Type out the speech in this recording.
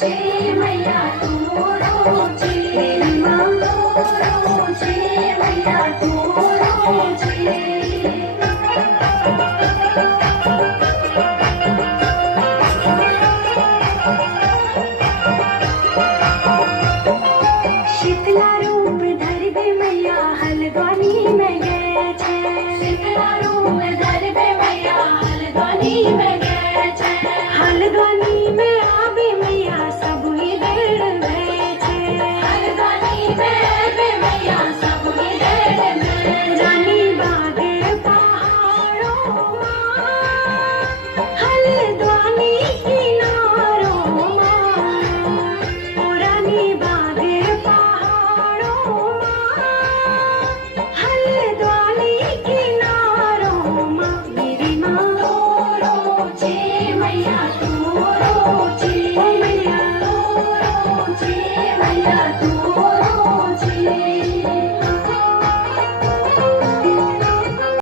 છે મૈયા તું છે મેરી માં છે મૈયા તું છે शीतला रूप धर दे मैया हलद्वानी में गए छे शीतला रूप धर दे मैया हलद्वानी में गए छे हलद्वानी में आवे मैया सब ही देर गए छे हलद्वानी में आवे मैया सब ही देर गए रानी बाग पहाड़ों मां हलद्वानी किनारों मां ओ रानी बाग हलद्वानी किनारों मां मेरी मां છે મૈયા તું છે મૈયા તું છે મૈયા તું